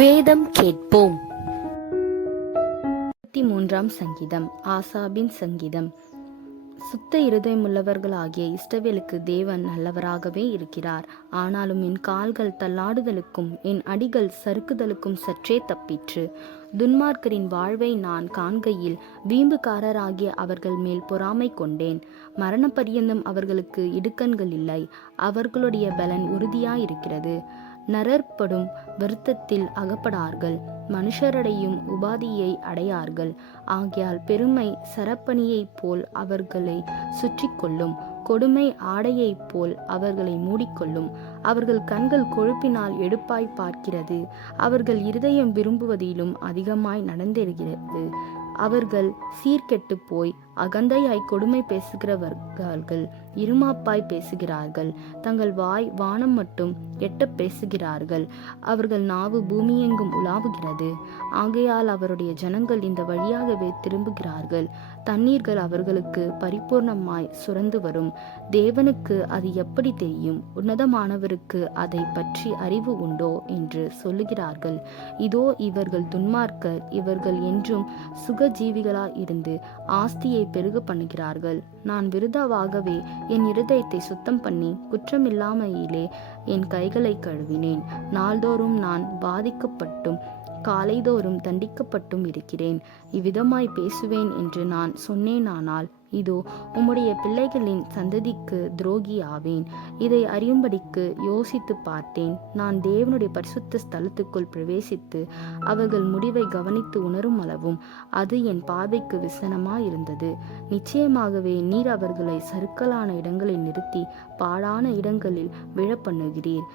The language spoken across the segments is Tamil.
வேதம் கேட்போம். 33ஆம் சங்கீதம். ஆசாபின் சங்கீதம். சுத்த இருதயமுள்ளவர்களாகிய இஸ்ரவேலுக்கு தேவன் நல்லவராகவே இருக்கிறார். ஆனாலும் என் கால்கள் தள்ளாடுதலுக்கும் என் அடிகள் சறுக்குதலுக்கும் சற்றே தப்பிற்று. துன்மார்க்கரின் வாழ்வை நான் காண்கையில் வீம்புக்காரராகிய அவர்கள் மேல் பொறாமை கொண்டேன். மரண பரியந்தம் அவர்களுக்கு இடுக்கண்கள் இல்லை. அவர்களுடைய பலன் உறுதியாயிருக்கிறது. நரற்படும் வருத்தத்தில் அகப்படார்கள். மனுஷரடையும் உபாதியை அடையார்கள். ஆகையால் பெருமை சரப்பணியைப் போல் அவர்களை சுற்றி கொள்ளும். கொடுமை ஆடையைப் போல் அவர்களை மூடிக்கொள்ளும். அவர்கள் கண்கள் கொழுப்பினால் எடுப்பாய் பார்க்கிறது. அவர்கள் இருதயம் விரும்புவதிலும் அதிகமாய் நடந்தேறுகிறது. அவர்கள் சீர்கெட்டு போய் அகந்தையாய் கொடுமை பேசுகிறவர்கள் இருமாப்பாய் பேசுகிறார்கள். தங்கள் வாய் வானம் மட்டும் எட்ட பேசுகிறார்கள். அவர்கள் நாவு பூமியெங்கும் உலாவுகிறது. ஆகையால் அவருடைய ஜனங்கள் இந்த வழியாகவே திரும்புகிறார்கள். தண்ணீர்கள் அவர்களுக்கு பரிபூர்ணமாய் சுரந்து வரும். தேவனுக்கு அது எப்படி தெரியும்? உன்னதமானவருக்கு அதை பற்றி அறிவு உண்டோ என்று சொல்லுகிறார்கள். இதோ இவர்கள் துன்மார்க்கர். இவர்கள் என்றும் சுகஜீவிகளாய் இருந்து ஆஸ்தியை பெருக பண்ணுகிறார்கள். நான் விருதாவாகவே என் இருதயத்தை சுத்தம் பண்ணி குற்றமில்லாமையிலே என் கைகளை கழுவினேன். நாள்தோறும் நான் பாதிக்கப்பட்டும் காலைதோறும் தண்டிக்கப்பட்டும் இருக்கிறேன். இவ்விதமாய் பேசுவேன் என்று நான் சொன்னேனானால் இதோ உம்முடைய பிள்ளைகளின் சந்ததிக்கு துரோகி ஆவேன். இதை அறியும்படிக்கு யோசித்து பார்த்தேன். நான் தேவனுடைய பரிசுத்த ஸ்தலத்துக்குள் பிரவேசித்து அவர்கள் முடிவை கவனித்து உணரும் அளவும் அது என் பார்வைக்கு விசனமாயிருந்தது. நிச்சயமாகவே நீர் அவர்களை சறுக்கலான இடங்களில் நிறுத்தி பாழான இடங்களில் விழப்பண்ணுகிறீர்.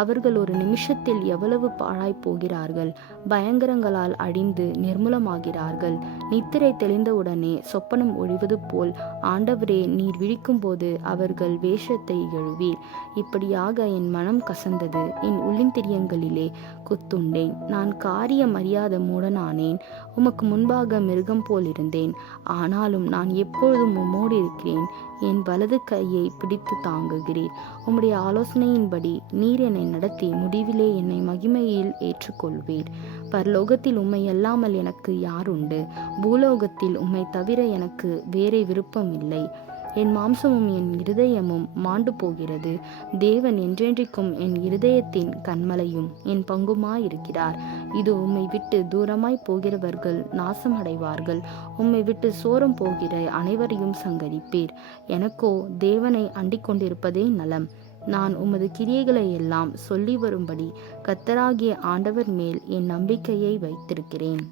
அவர்கள் ஒரு நிமிஷத்தில் எவ்வளவு பாழாய் போகிறார்கள். பயங்கரங்களால் அழிந்து நிர்மூலமாகிறார்கள். நித்திரை தெளிந்தவுடனே சொப்பனம் ஒழிவது போல் ஆண்டவரே நீர் விழிக்கும்போது அவர்கள் வேஷத்தை எழுவீர். இப்படியாக என் மனம் கசந்தது. என் உள்ளிந்திரியங்களிலே குத்துண்டேன். நான் காரியம் அறியாத மூடனானேன். உமக்கு முன்பாக மிருகம் போல் இருந்தேன். ஆனாலும் நான் எப்பொழுதும் உம்மோடு இருக்கிறேன். என் வலது கையை பிடித்து தாங்குகிறீர். உம்முடைய ஆலோசனையின்படி நீர் என்னை நடத்தி முடிவிலே என்னை மகிமையில் ஏற்றுக்கொள்வீர். பரலோகத்தில் உம்மை அல்லாமல் எனக்கு யார் உண்டு? பூலோகத்தில் உம்மை தவிர எனக்கு வேறே விருப்பம் இல்லை. என் மாம்சமும் என் இருதயமும் மாண்டு போகிறது. தேவன் என்றென்றைக்கும் என் இருதயத்தின் கண்மலையும் என் பங்குமாயிருக்கிறார். இது உம்மை விட்டு தூரமாய் போகிறவர்கள் நாசம் அடைவார்கள். உம்மை விட்டு சோரம் போகிற அனைவரையும் சங்கரிப்பீர். எனக்கோ தேவனை அண்டிக் கொண்டிருப்பதே நலம். நான் உமது கிரியைகளை எல்லாம் சொல்லி வரும்படி கர்த்தராகிய ஆண்டவர் மேல் என் நம்பிக்கையை வைத்திருக்கிறேன்.